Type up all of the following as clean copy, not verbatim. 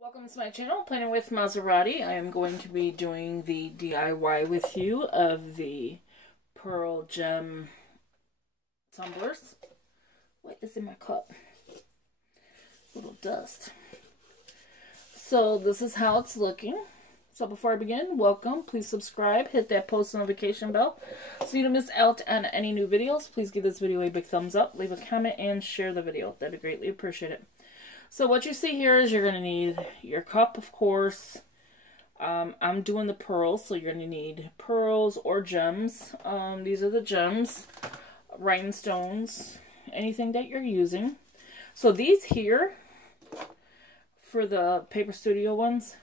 Welcome to my channel, Planning with Maserati. I am going to be doing the DIY with you of the pearl gem tumblers. What is in my cup? Little dust. So this is how it's looking. So before I begin, welcome. Please subscribe, hit that post notification bell so you don't miss out on any new videos. Please give this video a big thumbs up, leave a comment, and share the video. That'd be greatly appreciated. So what you see here is you're going to need your cup, of course. I'm doing the pearls, so you're going to need pearls or gems. These are the gems, rhinestones, anything that you're using. So these here, for the Paper Studio ones,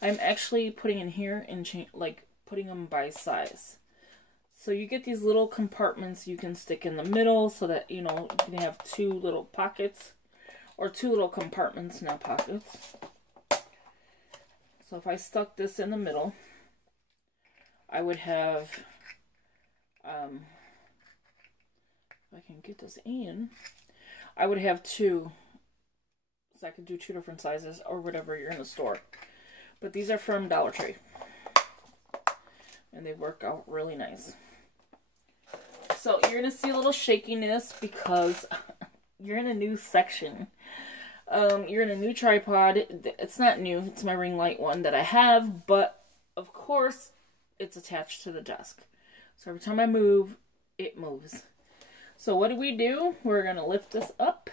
I'm actually putting in here and like putting them by size. So you get these little compartments you can stick in the middle so that, you know, you can have two little pockets. Or two little compartments, not pockets. So if I stuck this in the middle, I would have, if I can get this in, I would have two. So I could do two different sizes or whatever you're in the store. But these are from Dollar Tree. And they work out really nice. So you're going to see a little shakiness because you're in a new section. You're in a new tripod. It's not new. It's my ring light one that I have, but of course it's attached to the desk. So every time I move, it moves. So what do? We're going to lift this up.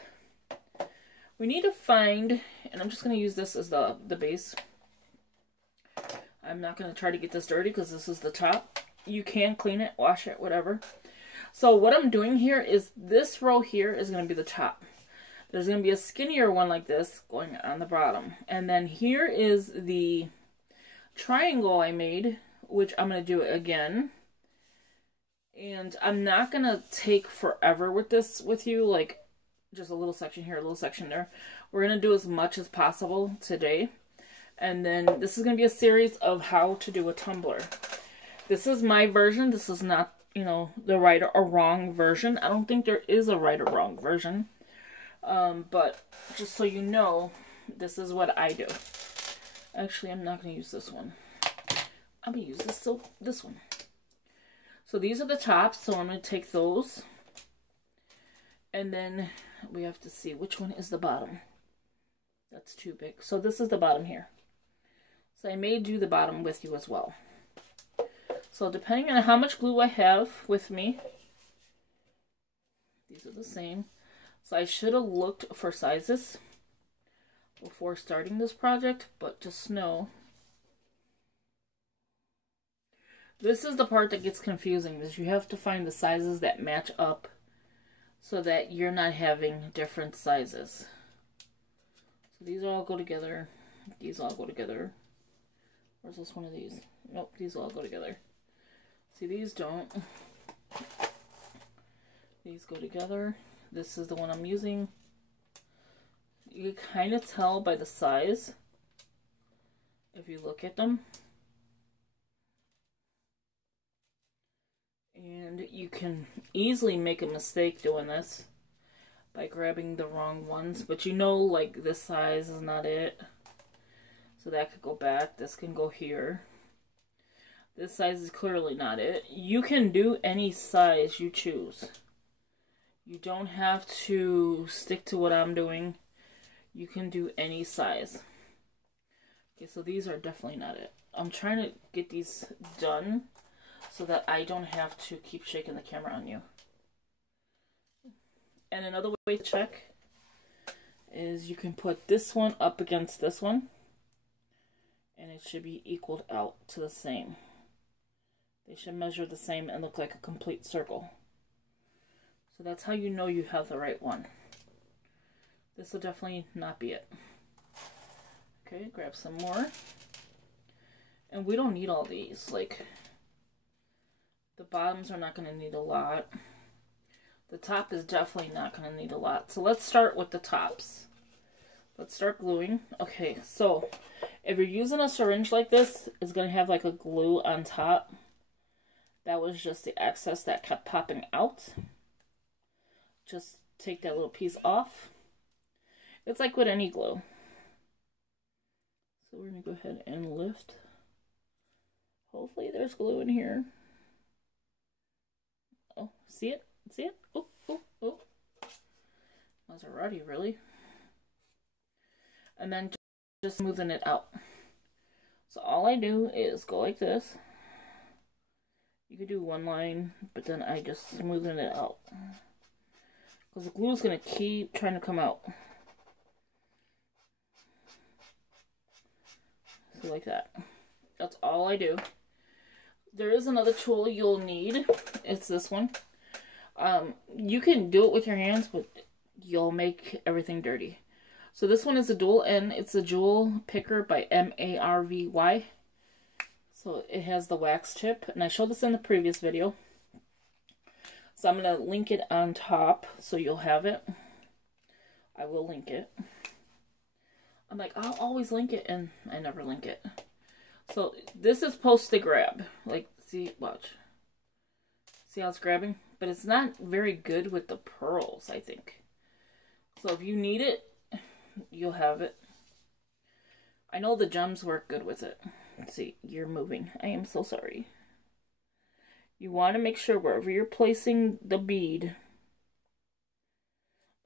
We need to find, and I'm just going to use this as the base. I'm not going to try to get this dirty because this is the top. You can clean it, wash it, whatever. So what I'm doing here is this row here is going to be the top. There's going to be a skinnier one like this going on the bottom. And then here is the triangle I made, which I'm going to do again. And I'm not going to take forever with this with you, like just a little section here, a little section there. We're going to do as much as possible today. And then this is going to be a series of how to do a tumbler. This is my version. This is not, you know, the right or wrong version. I don't think there is a right or wrong version. But just so you know, this is what I do. Actually, I'm not going to use this one. I'm going to use this one. So these are the tops, so I'm going to take those. And then we have to see which one is the bottom. That's too big. So this is the bottom here. So I may do the bottom with you as well. So depending on how much glue I have with me, these are the same. So I should have looked for sizes before starting this project, but just know this is the part that gets confusing, is you have to find the sizes that match up so that you're not having different sizes. So these all go together. These all go together. Where's this one of these? Nope, these all go together. See, these don't. These go together. This is the one I'm using. You can kind of tell by the size if you look at them. And you can easily make a mistake doing this by grabbing the wrong ones. But you know, like, this size is not it. So that could go back. This can go here. This size is clearly not it. You can do any size you choose. You don't have to stick to what I'm doing. You can do any size. Okay, so these are definitely not it. I'm trying to get these done so that I don't have to keep shaking the camera on you. And another way to check is you can put this one up against this one, and it should be equaled out to the same. They should measure the same and look like a complete circle. So that's how you know you have the right one. This will definitely not be it. Okay, grab some more. And we don't need all these. Like, the bottoms are not going to need a lot. The top is definitely not going to need a lot. So let's start with the tops. Let's start gluing. Okay, so if you're using a syringe like this, it's going to have like a glue on top. That was just the excess that kept popping out. Just take that little piece off. It's like with any glue. So we're going to go ahead and lift. Hopefully there's glue in here. Oh, see it? See it? Oh, oh, oh. Maserati, really? And then just smoothing it out. So all I do is go like this. You could do one line, but then I just smoothen it out. Because the glue is going to keep trying to come out. So like that. That's all I do. There is another tool you'll need. It's this one. You can do it with your hands, but you'll make everything dirty. So this one is a dual N. It's a jewel picker by Marvy. So it has the wax tip, and I showed this in the previous video. So I'm going to link it on top so you'll have it. I will link it. I'm like, I'll always link it, and I never link it. So this is supposed to grab. Like, see, watch. See how it's grabbing? But it's not very good with the pearls, I think. So if you need it, you'll have it. I know the gems work good with it. Let's see, you're moving. I am so sorry. You want to make sure wherever you're placing the bead.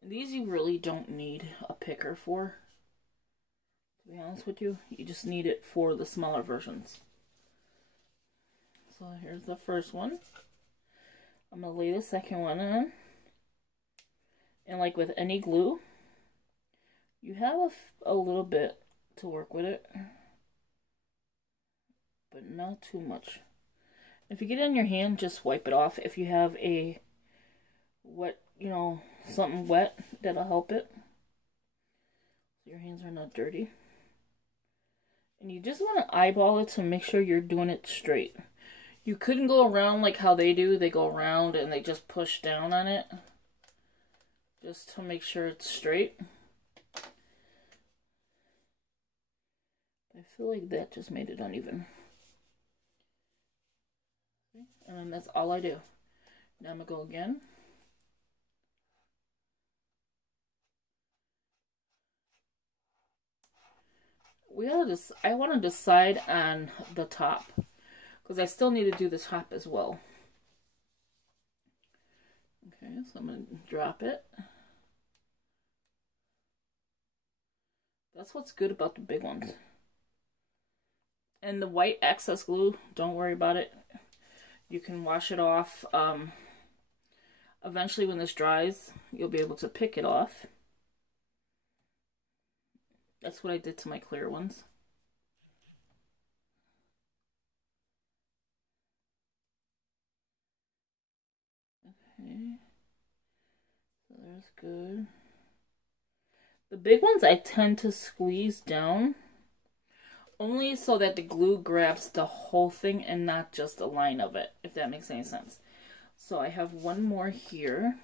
These you really don't need a picker for. To be honest with you, you just need it for the smaller versions. So here's the first one. I'm going to lay the second one on. And like with any glue, you have a little bit to work with it. But not too much. If you get it in your hand, just wipe it off. If you have a wet, something wet, that'll help it. So your hands are not dirty. And you just want to eyeball it to make sure you're doing it straight. You couldn't go around like how they do. They go around and they just push down on it. Just to make sure it's straight. I feel like that just made it uneven. And then that's all I do. Now I'm going to go again. I want to decide on the top. Because I still need to do the top as well. Okay, so I'm going to drop it. That's what's good about the big ones. And the white excess glue, don't worry about it. You can wash it off. Eventually when this dries, you'll be able to pick it off. That's what I did to my clear ones. Okay. So there's good. The big ones I tend to squeeze down. Only so that the glue grabs the whole thing and not just a line of it, if that makes any sense. So I have one more here.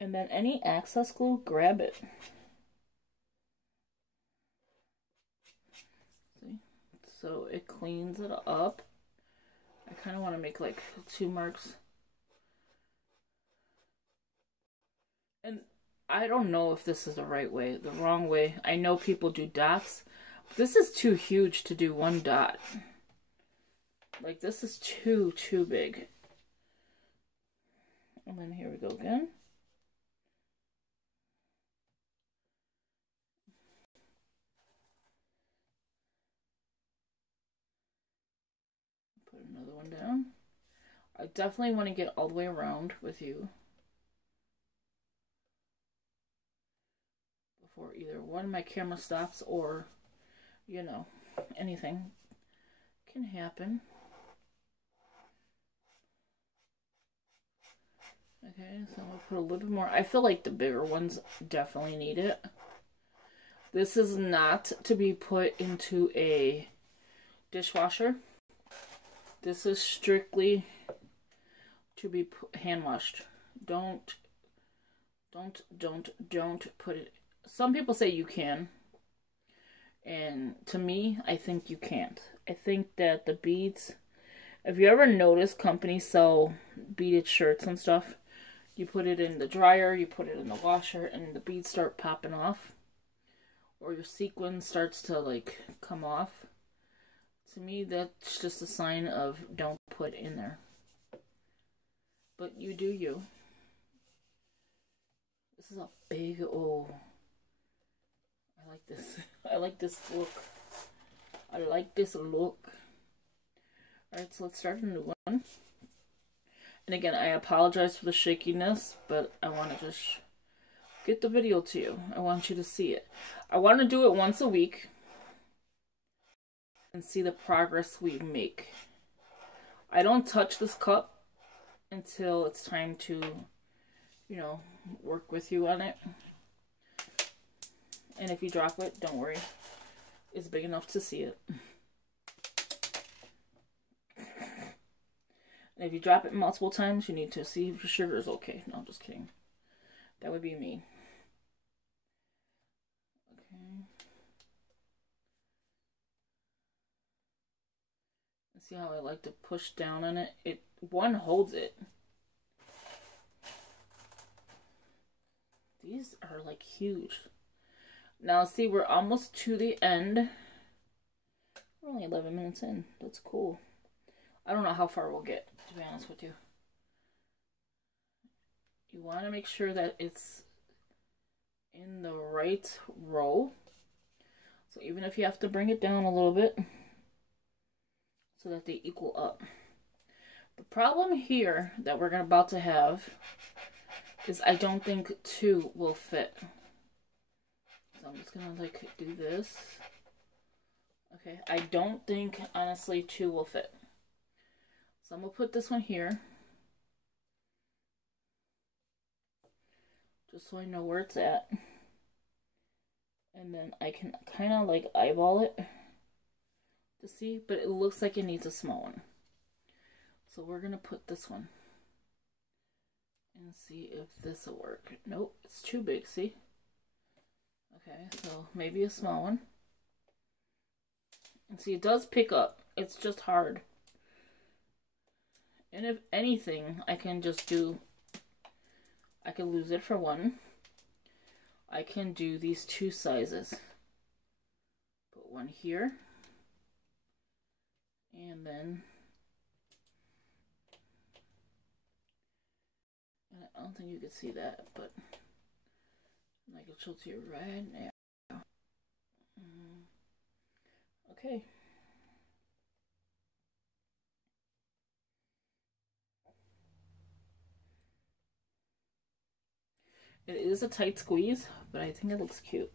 And then any excess glue, grab it. See? So it cleans it up. I kind of want to make like 2 marks. And I don't know if this is the right way, the wrong way. I know people do dots. This is too huge to do 1 dot. Like, this is too big. And then here we go again. Put another one down. I definitely want to get all the way around with you. Before either one of my camera stops or... anything can happen. Okay, so I'm going to put a little bit more. I feel like the bigger ones definitely need it. This is not to be put into a dishwasher. This is strictly to be hand washed. Don't put it. Some people say you can. And to me, I think you can't. I think that the beads, if you ever notice companies sell beaded shirts and stuff, you put it in the dryer, you put it in the washer, and the beads start popping off. or your sequin starts to like come off, to me that's just a sign of don't put in there. But you do you. This is a big, oh, I like this. I like this look. I like this look. Alright, so let's start a new one. And again, I apologize for the shakiness, but I want to just get the video to you. I want you to see it. I want to do it once a week and see the progress we make. I don't touch this cup until it's time to, you know, work with you on it. And if you drop it, don't worry. It's big enough to see it. And if you drop it multiple times, you need to see if your sugar is okay. No, I'm just kidding. That would be me. Okay. See how I like to push down on it? One holds it. These are like huge. Now see, we're almost to the end. We're only 11 minutes in. That's cool. I don't know how far we'll get, to be honest with you. You want to make sure that it's in the right row. So even if you have to bring it down a little bit, so that they equal up. The problem here that we're about to have is I don't think 2 will fit. So I'm just gonna like do this. Okay, I don't think honestly 2 will fit. So I'm gonna put this one here. Just so I know where it's at. And then I can kind of like eyeball it to see, but it looks like it needs a small one. So we're gonna put this one and see if this will work. Nope, it's too big, see? Okay, so maybe a small one. And see, it does pick up. It's just hard. And if anything, I can just do, I can lose it for 1. I can do these 2 sizes. Put 1 here. And then, and I don't think you can see that, but I can show it to you right now. Okay. It is a tight squeeze, but I think it looks cute.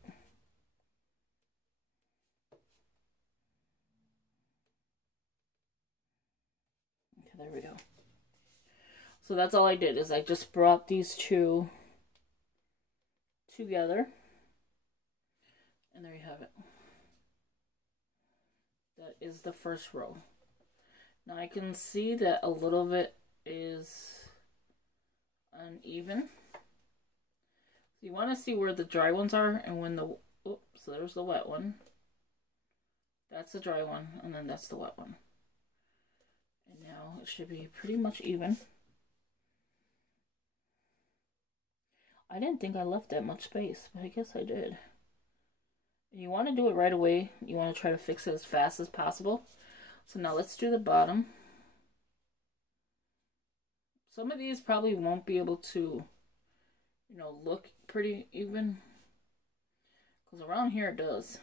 Okay, there we go. So that's all I did, is I just brought these 2 together. And there you have it. That is the first row. Now I can see that a little bit is uneven. So you want to see where the dry ones are, and when the, oops, so there's the wet one. That's the dry one, and then that's the wet one. And now it should be pretty much even. I didn't think I left that much space, but I guess I did. You want to do it right away. You want to try to fix it as fast as possible. So now let's do the bottom. Some of these probably won't be able to, you know, look pretty even. Because around here it does.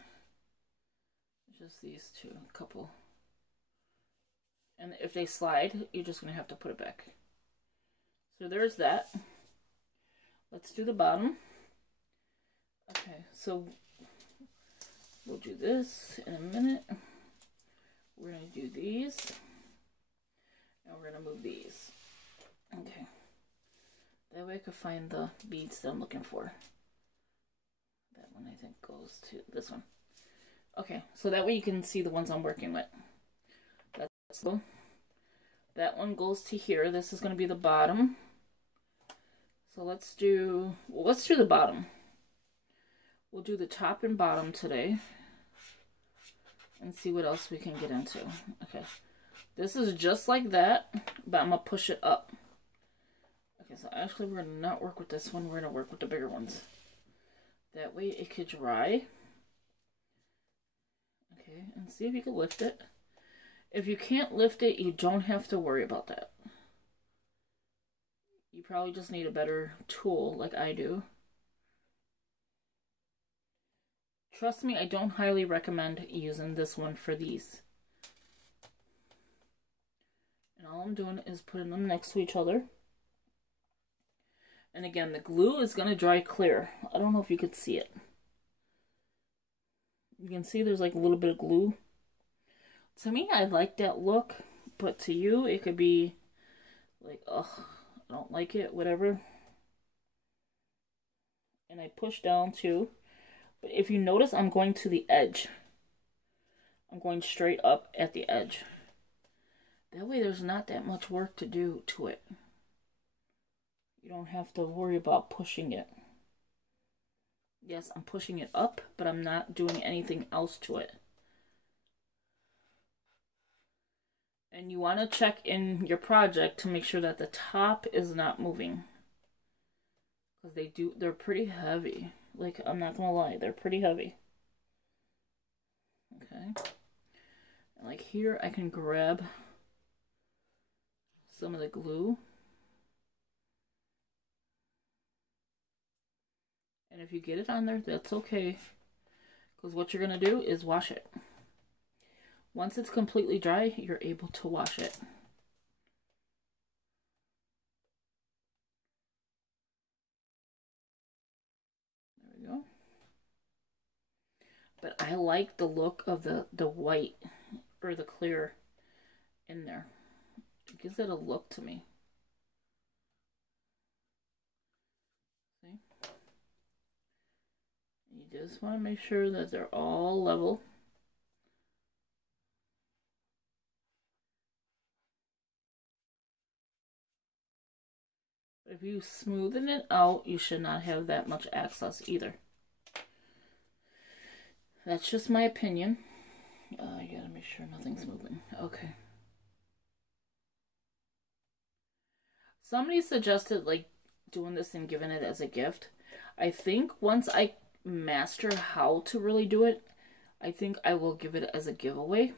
Just these 2, a couple. And if they slide, you're just going to have to put it back. So there's that. Let's do the bottom. Okay, so we'll do this in a minute. We're going to do these. And we're going to move these. Okay. That way I could find the beads that I'm looking for. That one I think goes to this one. Okay, so that way you can see the ones I'm working with. That's the, that one goes to here. This is going to be the bottom. So let's do the bottom. We'll do the top and bottom today. And see what else we can get into. Okay. This is just like that, but I'm going to push it up. Okay, so actually we're going to not work with this one. We're going to work with the bigger ones. That way it could dry. Okay, and see if you can lift it. If you can't lift it, you don't have to worry about that. You probably just need a better tool like I do. Trust me, I don't highly recommend using this one for these. And all I'm doing is putting them next to each other. And again, the glue is going to dry clear. I don't know if you could see it. You can see there's like a little bit of glue. To me, I like that look, but to you, it could be like, ugh, I don't like it, whatever. And I push down too. But if you notice, I'm going to the edge. I'm going straight up at the edge. That way there's not that much work to do to it. You don't have to worry about pushing it. Yes, I'm pushing it up, but I'm not doing anything else to it. And you want to check in your project to make sure that the top is not moving. Because they're pretty heavy. Like, I'm not gonna lie, they're pretty heavy. Okay. And like here, I can grab some of the glue. And if you get it on there, that's okay. Because what you're gonna do is wash it. Once it's completely dry, you're able to wash it. There we go. But I like the look of the white or the clear in there. It gives it a look to me. See? You just want to make sure that they're all level. If you smoothen it out, you should not have that much excess either. That's just my opinion. You gotta make sure nothing's moving. Okay. Somebody suggested like doing this and giving it as a gift. I think once I master how to really do it, I think I will give it as a giveaway.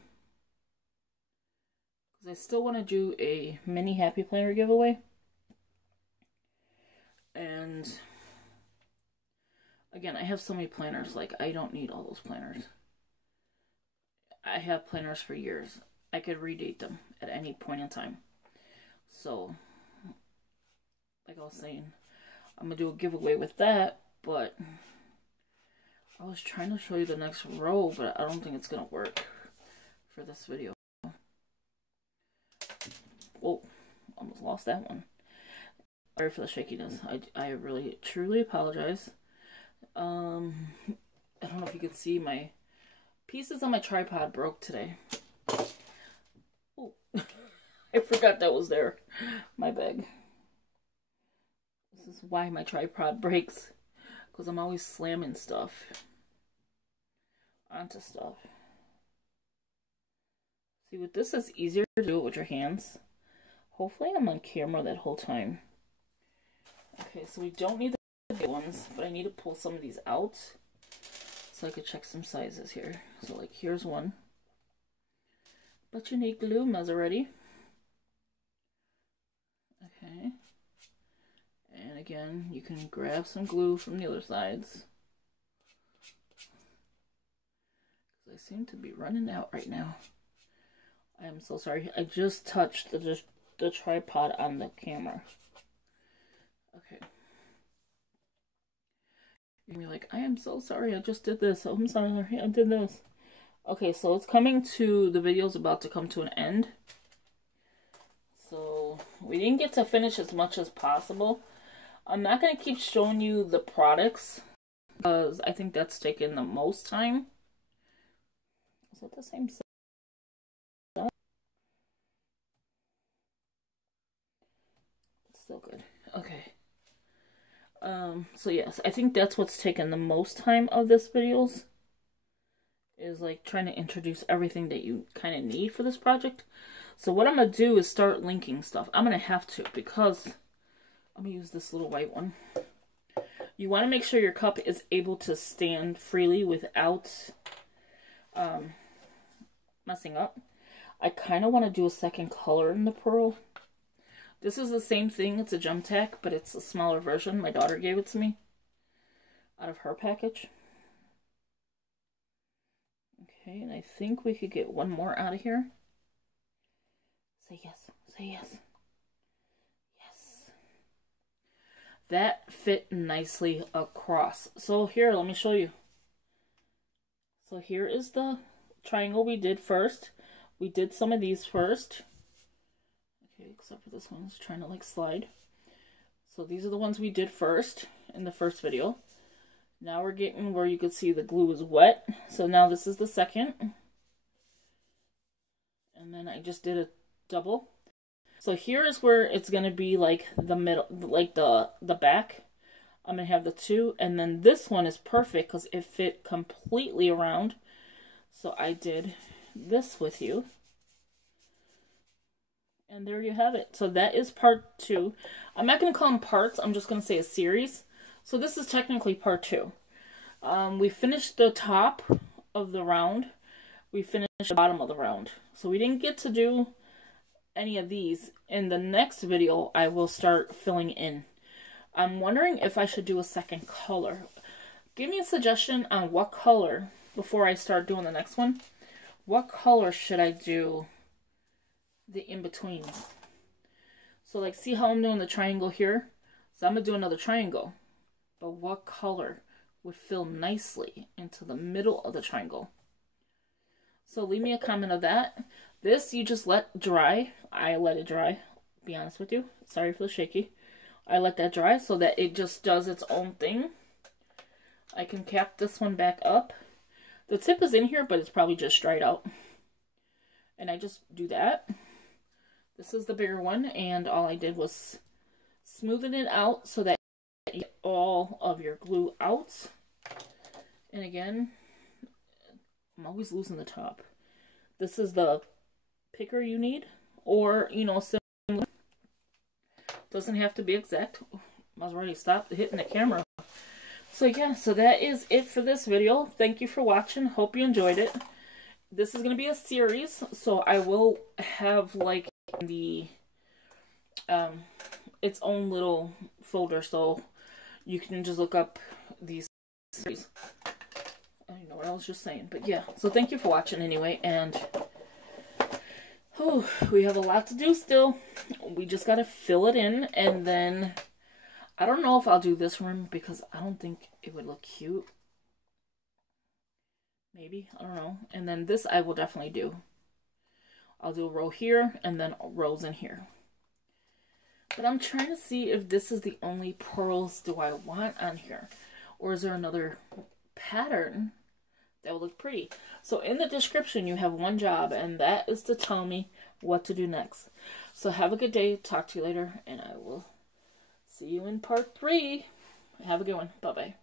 Because I still want to do a mini Happy Planner giveaway. And again, I have so many planners, like I don't need all those planners. I have planners for years. I could redate them at any point in time. So, like I was saying, I'm going to do a giveaway with that, but I was trying to show you the next row, but I don't think it's going to work for this video. Whoa, almost lost that one. Sorry for the shakiness. I really, truly apologize. I don't know if you could see my pieces on my tripod broke today. Oh, I forgot that was there. My bag. This is why my tripod breaks. Because I'm always slamming stuff onto stuff. See, with this, it's easier to do it with your hands. Hopefully I'm on camera that whole time. Okay, so we don't need the big ones, but I need to pull some of these out so I could check some sizes here. So like here's one. But you need glue, Maserati. Okay. And again, you can grab some glue from the other sides. Because I seem to be running out right now. I am so sorry. I just touched the tripod on the camera. Okay. You're gonna be like, I am so sorry, I just did this. Oh, I'm sorry, I did this. Okay, so it's coming to, the video's about to come to an end. So, we didn't get to finish as much as possible. I'm not going to keep showing you the products, because I think that's taken the most time. Is that the same size? It's still good. Okay. So yes, I think that's what's taken the most time of this videos. Is like trying to introduce everything that you kind of need for this project. So what I'm going to do is start linking stuff. I'm going to have to, because I'm going to use this little white one. You want to make sure your cup is able to stand freely without messing up. I kind of want to do a second color in the pearl. This is the same thing. It's a gem tack, but it's a smaller version. My daughter gave it to me out of her package. Okay, and I think we could get one more out of here. Say yes. Say yes. Yes. That fit nicely across. So here, let me show you. So here is the triangle we did first. We did some of these first. Okay, except for this one's trying to like slide. So these are the ones we did first in the first video. Now we're getting where you could see the glue is wet. So now this is the second. And then I just did a double. So here is where it's going to be like the middle, like the back. I'm going to have the two. And then this one is perfect because it fit completely around. So I did this with you. And there you have it. So that is part 2. I'm not going to call them parts. I'm just going to say a series. So this is technically part 2. We finished the top of the round. We finished the bottom of the round. So we didn't get to do any of these. In the next video, I will start filling in. I'm wondering if I should do a second color. Give me a suggestion on what color, before I start doing the next one, what color should I do the in-between? So like, see how I'm doing the triangle here? So I'm going to do another triangle. But what color would fill nicely into the middle of the triangle? So leave me a comment of that. This you just let dry. I let it dry, be honest with you. Sorry for the shaky. I let that dry so that it just does its own thing. I can cap this one back up. The tip is in here, but it's probably just dried out. And I just do that. This is the bigger one, and all I did was smoothen it out so that you get all of your glue out. And again, I'm always losing the top. This is the picker you need, or, you know, similar. Doesn't have to be exact. I was already stopped hitting the camera. So yeah, so that is it for this video. Thank you for watching. Hope you enjoyed it. This is going to be a series, so I will have like the its own little folder, so you can just look up these series. I don't know what I was just saying, but yeah. So thank you for watching anyway, and we have a lot to do still. We just got to fill it in, and then I don't know if I'll do this room because I don't think it would look cute. Maybe, I don't know. And then this I will definitely do. I'll do a row here and then rows in here. But I'm trying to see if this is the only pearls do I want on here, or is there another pattern that will look pretty. So in the description you have one job, and that is to tell me what to do next. So have a good day. Talk to you later, and I will see you in part 3. Have a good one. Bye-bye.